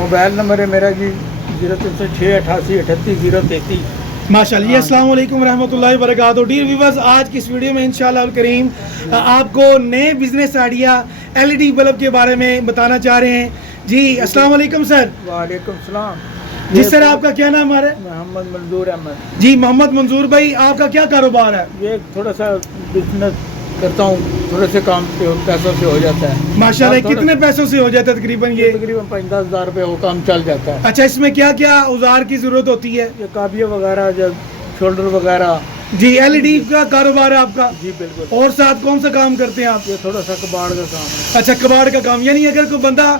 Mobile number ہے میرا جی 030688383033۔ ماشاءاللہ۔ السلام علیکم ورحمۃ اللہ وبرکاتہ۔ ڈیئر ویورز، آج کی اس ویڈیو میں انشاءاللہ الکریم آپ کو نئے بزنس آئیڈیا LED بلب کے بارے میں بتانا چاہ رہے ہیں۔ جی السلام علیکم سر۔ وعلیکم السلام جی سر، آپ کا کیا نام ہے؟ محمد منظور احمد۔ جی محمد منظور بھائی، آپ کا کیا کاروبار ہے؟ یہ تھوڑا سا بزنس کرتا ہوں، تھوڑے سے کام پیسوں سے ہو جاتا ہے ماشاءاللہ۔ کتنے پیسوں سے ہو جاتا ہے تقریباً یہ؟ تقریباً 5-10 ہزار روپے وہ کام چل جاتا ہے۔ اچھا، اس میں کیا کیا اوزار کی ضرورت ہوتی ہے؟ یہ کابیہ وغیرہ، جب شولڈر وغیرہ۔ جی LED کا کاروبار ہے آپ کا؟ جی بالکل۔ اور ساتھ کون سا کام کرتے ہیں آپ؟ یہ تھوڑا سا کباڑ کا کام ہے۔ اچھا، کباڑ کا کام، یعنی اگر کوئی بندہ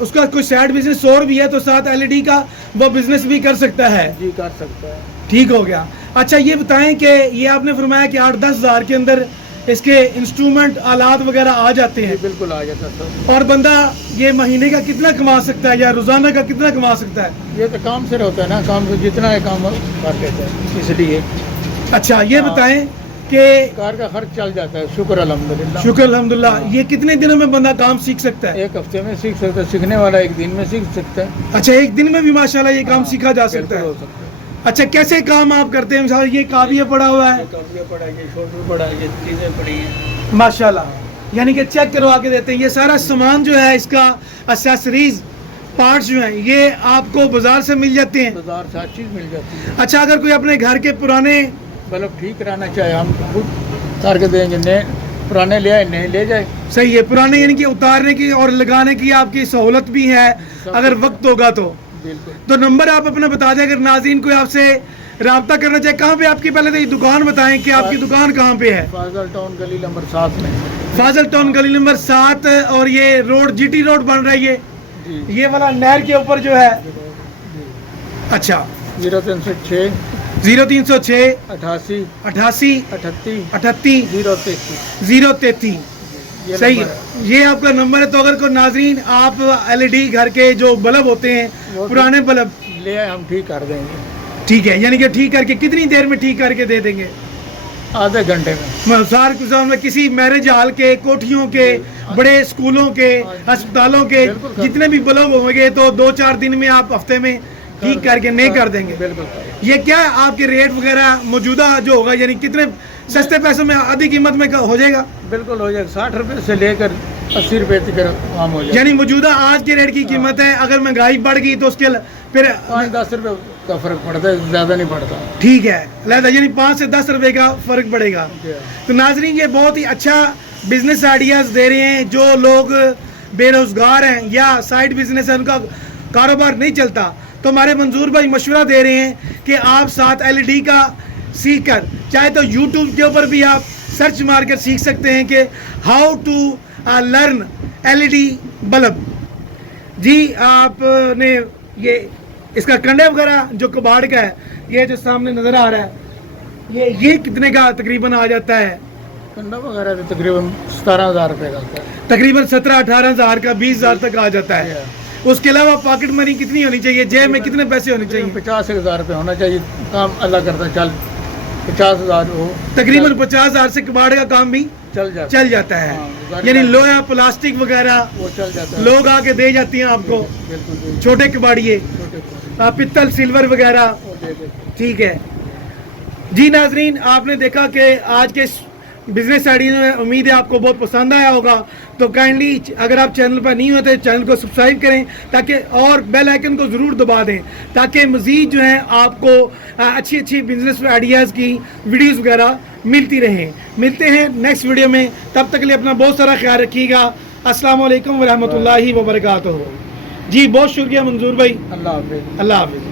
اس کا کوئی سائڈ بزنس اور بھی ہے تو ساتھ LED کا وہ بزنس بھی کر سکتا ہے؟ جی کر سکتا ہے۔ ٹھیک ہو گیا۔ اچھا یہ بتائیں کہ یہ آپ نے فرمایا کہ 8-10 ہزار کے اندر اس کے انسٹرومنٹ آلات وغیرہ آ جاتے ہیں، بالکل آ جاتا ہے سر۔ اور بندہ یہ مہینے کا کتنا کما سکتا ہے یا روزانہ کا کتنا کما سکتا ہے؟ یہ تو کام سے ہوتا ہے نا، کام سے جتنا ہے کام کر لیتے ہیں، اس لیے۔ اچھا یہ بتائیں کہ کار کا خرچ چل جاتا ہے، شکر الحمدللہ۔ شکر الحمدللہ۔ یہ کتنے دنوں میں بندہ کام سیکھ سکتا ہے؟ ایک ہفتے میں سیکھ سکتا ہے، سیکھنے والا ایک دن میں سیکھ سکتا ہے۔ اچھا، ایک دن میں بھی ماشاءاللہ یہ کام سیکھا جا سکتا بالکل ہے؟ ہو سکتا ہے۔ اچھا، کیسے کام آپ کرتے ہیں؟ مثال یہ کابیہ پڑا ہوا ہے، کابیہ پڑا ہے، شولڈر پڑا ہے، یہ چیزیں پڑی ہیں ماشاءاللہ، یعنی کہ چیک کروا کے دیتے ہیں۔ یہ سارا سامان جو ہے اس کا اسیسریز پارٹس جو ہیں یہ آپ کو بازار سے مل جاتے ہیں؟ بازار سے ہر چیز مل جاتی ہے۔ اچھا، اگر کوئی اپنے گھر کے پرانے بلب ٹھیک کرانا چاہے ہم خود کر کے دیں گے، نئے پرانے لے آئے، نئے لے جائے۔ صحیح ہے، پرانے یعنی کہ اتارنے کی اور لگانے کی آپ کی سہولت بھی ہے اگر وقت ہوگا تو۔ بالکل۔ تو نمبر آپ اپنا بتا دیں، اگر ناظرین کوئی آپ سے رابطہ کرنا چاہے۔ کہاں پہ آپ کی پہلے تو یہ دکان بتائیں کہ آپ کی دکان کہاں پہ ہے؟ فاضل ٹاؤن گلی نمبر 7 میں۔ فاضل ٹاؤن گلی نمبر 7، اور یہ روڈ GT روڈ بن رہا ہے جی یہ والا نہر کے اوپر جو ہے؟ جی۔ اچھا، 0306 0306 88 88 38 38 033۔ 033۔ یہ صحیح نمبر ہے، یہ آپ کا نمبر ہے۔ تو اگر کوئی ناظرین آپ LED گھر کے جو بلب ہوتے ہیں وہ پرانے بلب، لے آئے، ہم ٹھیک کر دیں گے ٹھیک ہے، یعنی کہ ٹھیک کر کے کتنی دیر میں ٹھیک کر کے دے دیں گے؟ آدھے گھنٹے میں۔ مثال کے سامنے کسی میرج ہال کے، کوٹھیوں کے، بڑے اسکولوں کے، ہسپتالوں کے بالکل جتنے بھی بلب ہوں گے تو 2-4 دن میں آپ ہفتے میں ٹھیک کر کے نہیں کر دیں گے؟ بالکل۔ یہ کیا ہے آپ کے ریٹ وغیرہ موجودہ جو ہوگا، یعنی کتنے سستے پیسوں میں آدھی قیمت میں ہو جائے گا؟ بالکل ہو جائے گا، 60 روپے سے لے کر 80 روپے تک کام ہو جائے گا۔ یعنی موجودہ آج کے ریٹ کی قیمت ہے، اگر مہنگائی بڑھ گئی تو اس کے پھر 5-10 روپے کا فرق پڑتا ہے، زیادہ نہیں پڑتا۔ ٹھیک ہے، لہذا یعنی 5 سے 10 روپے کا فرق پڑے گا۔ جی۔ تو ناظرین، یہ بہت ہی اچھا بزنس آئیڈیاز دے رہے ہیں۔ جو لوگ بے روزگار ہیں یا سائیڈ بزنس ہے، ان کا کاروبار نہیں چلتا، تو ہمارے منظور بھائی مشورہ دے رہے ہیں کہ آپ ساتھ LED کا سیکھ کر، چاہے تو YouTube کے اوپر بھی آپ سرچ مار کر سیکھ سکتے ہیں کہ how to learn LED bulb. جی آپ نے یہ اس کا کنڈے وغیرہ جو کباڑ کا ہے، یہ جو سامنے نظر آ رہا ہے، یہ کتنے کا تقریباً آ جاتا ہے؟ کنڈا وغیرہ تو تقریباً 17,000 روپے کا ہوتا ہے۔ تقریباً 17-18 ہزار کا، 20 ہزار تک آ جاتا ہے۔ اس کے علاوہ پاکٹ منی کتنی ہونی چاہیے؟ جیب میں کتنے پیسے ہونے چاہیے؟ 50,000 روپے ہونا چاہیے، کام اللہ کرتا ہے، چل 50,000 ہو، تقریباً 50 ہزار سے کباڑ کا کام بھی چل جاتا چل جاتا ہے، ہاں، یعنی لوہا پلاسٹک وغیرہ وہ چل جاتا ہے۔ لوگ آ کے دے جاتی ہیں آپ کو، بالکل بالکل۔ چھوٹے کباڑیے، چھوٹے پتل سلور وغیرہ، وہ دے دیتے۔ ٹھیک ہے جی۔ ناظرین، آپ نے دیکھا کہ آج کے بزنس آئیڈیا میں امید ہے آپ کو بہت پسند آیا ہوگا۔ تو کائنڈلی اگر آپ چینل پر نہیں ہوئے تو چینل کو سبسکرائب کریں، تاکہ اور بیل آئیکن کو ضرور دبا دیں، تاکہ مزید جو ہے آپ کو اچھی بزنس آئیڈیاز کی ویڈیوز وغیرہ ملتی رہیں۔ ملتے ہیں نیکسٹ ویڈیو میں، تب تک کے لیے اپنا بہت سارا خیال رکھیے گا۔ السلام علیکم ورحمۃ اللہ وبرکاتہ۔ جی بہت شکریہ منظور بھائی، اللہ حافظ۔ اللہ حافظ۔